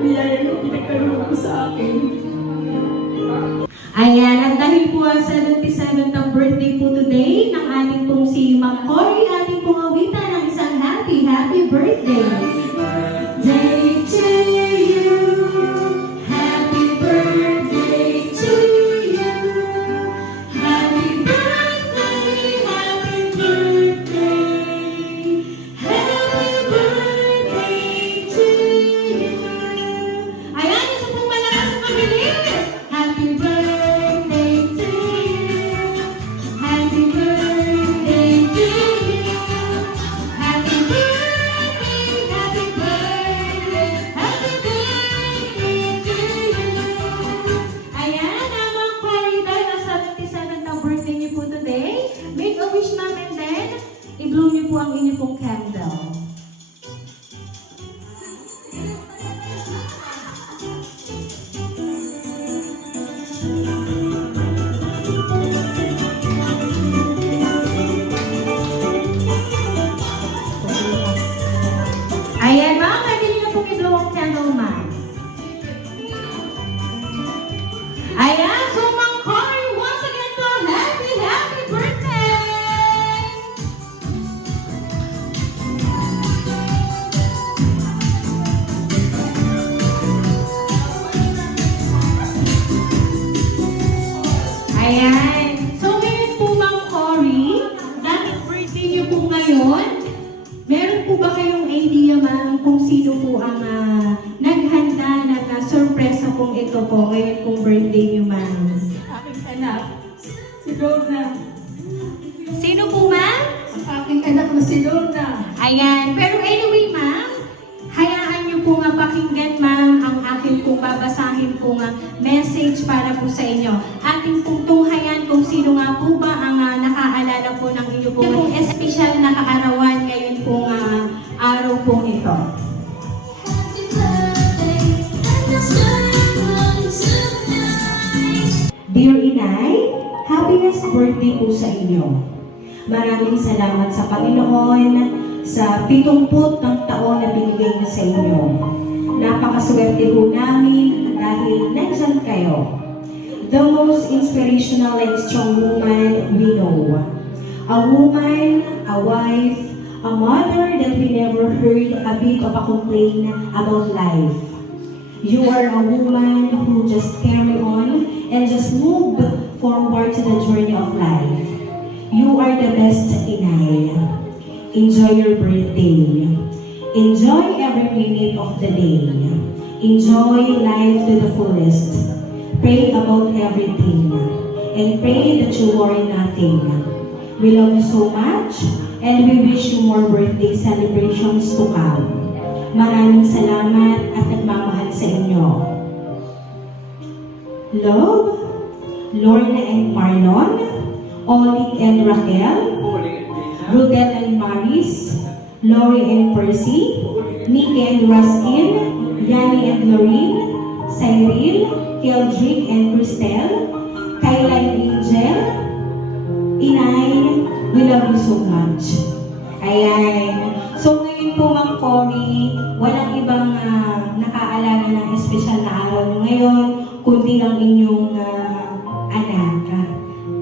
biyaya na pinagkaroon mo sa akin. Ayan, at dahil po ang 77th ang birthday po today ng ating pong si Ma'am Cory, ating pong awitan ng isang happy birthday. Day to you, happy birthday to you, happy birthday, happy birthday, happy birthday to you. Ayan, isa pong malakas na pabilis. Happy birthday to you, happy birthday to you, happy birthday, happy birthday, happy birthday to you. Ayan, Ma'am Cory, dahil ang 77th ang birthday niyo po today, make a wish, ma'am, and then i-blow niyo po ang inyong pong candle. Ayan, ma'am, pwede niyo pong i-blow ang candle, ma'am. Ayan, so Ma'am Cory, once again po, happy birthday! Ayan, so ngayon po, Ma'am Cory, dahil birthday niyo po ngayon, meron po ba kayong idea, ma'am, kung sino po ang naghanda ng sorpresa pong ito po ngayon pong birthday niyo, ma'am? Aking anak, si Lorna. Sino po, ma'am? Ang aking anak na si Lorna. Ayan, pero anyway, ma'am, hayaan niyo po nga pakinggan, ma'am, ang aking pong babasahin po nga message para po sa inyo. Ating pong tunghayan kung sino nga po ba ang nakaalala po ng inyo pong espesyal na kaarawan ngayon pong araw po ito. Dear Inay, happiness birthday po sa inyo. Maraming salamat sa Panginoon sa 70 ng taon na binigay niyo sa inyo. Napakaswerte po namin dahil nandyan kayo. The most inspirational and strong woman we know. A woman, a wife, a mother that we never heard a bit of a complaint about life. You are a woman who just carry on and just move forward to the journey of life. You are the best, Inay. Enjoy your birthday. Enjoy every minute of the day. Enjoy life to the fullest. Pray about everything. And pray that you worry nothing. We love you so much and we wish you more birthday celebrations to come. Maraming salamat at nagmamahal sa inyo. Love, Lorna and Marlon, Oli and Raquel, Rudel and Maris, Lori and Percy, Nikki and Ruskin, Yani and Lorene, Cyril, Keldrick and Cristel, Kayla and Angel. Inay, we love you so much. Ayan. So ngayon po, Ma'am Cory, walang ibang nakaalala ng espesyal na araw nyo ngayon, kundi ang inyong anak.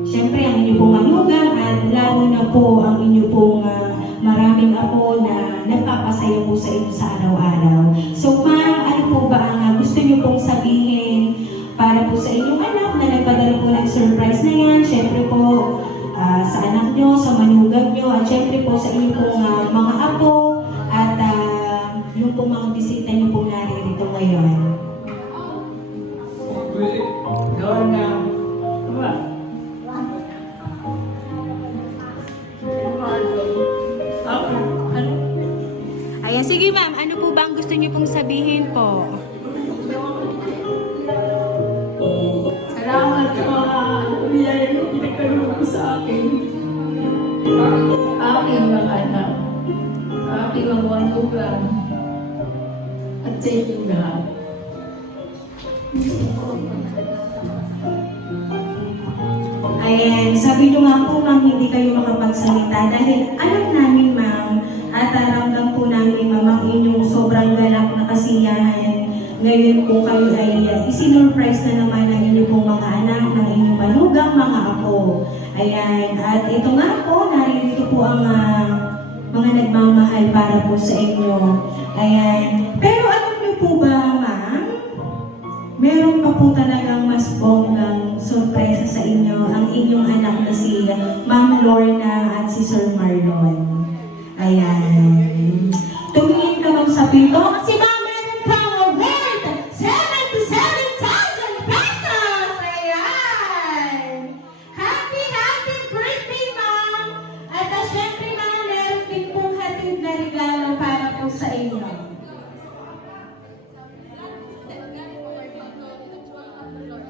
Siyempre, ang inyong pong manugang at lalo na po ang inyong pong maraming apo na nagpapasaya po sa inyo sa araw-araw. So ma'am, ano po ba ang gusto nyo pong sabihin para po sa inyong anak na nagpadala po ng surprise na yan? Siyempre po, sa anak nyo, sa manugang nyo, at syempre po sa inyong pong mga apo at yung pong mga bisita nyo pong naririto ngayon. Lorna. Ayan, sige ma'am, ano po ba ang gusto niyo pong sabihin po? Salamat sa mga biyaya na pinagkaroon mo sa akin. Aking mga anak, aking mga manugang, at sa inyong lahat. Ayan, sabi nyo nga po ma'am, hindi kayo makapagsalita dahil alam namin ma'am, at ramdam po namin ma'am ang inyong sobrang galak na kasiyahan ngayon po kayo ay isinurprise na naman ng inyong pong mga anak, ng inyong manugang mga apo. Ayan, at ito nga po, narito po ang mga nagmamahal para po sa inyo. Ayan, pero alam niyo po ba, ma'am? Meron pa po talagang mas bonggang sorpresa sa inyo, ang inyong anak na si Ma'am Lorna at si Sir Marlon. Ayan. Tumingin ka lang sa pinto. Si Ma'am meron kang award! 77,000 pesos! Ayan! Happy birthday, Ma'am! At syempre, Ma'am, meron din pong hatid na regalo para po sa inyo.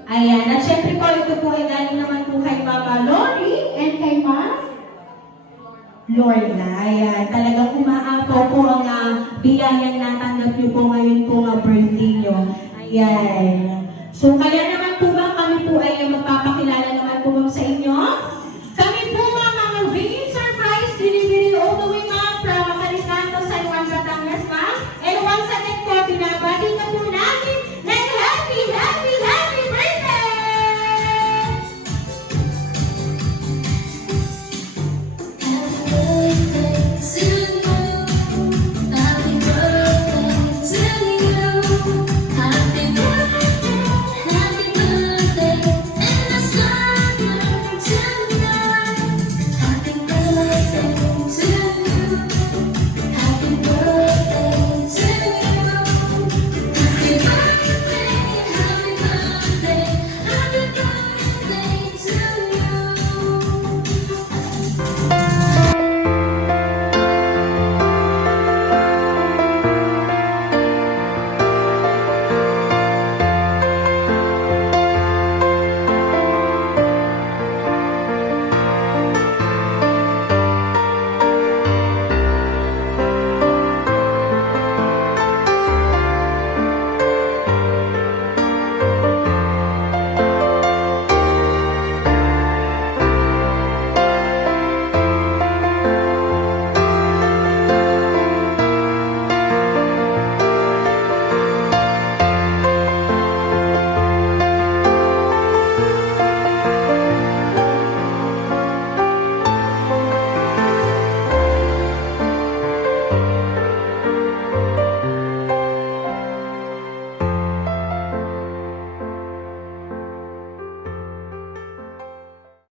Ayan, at syempre po, ito po ay galing naman po kay Mama Lori and kay Ma'am Lorna. Ayan, talagang umaapaw po ang biyayang natanggap niyo po ngayon po birthday niyo. Ayan. So, kaya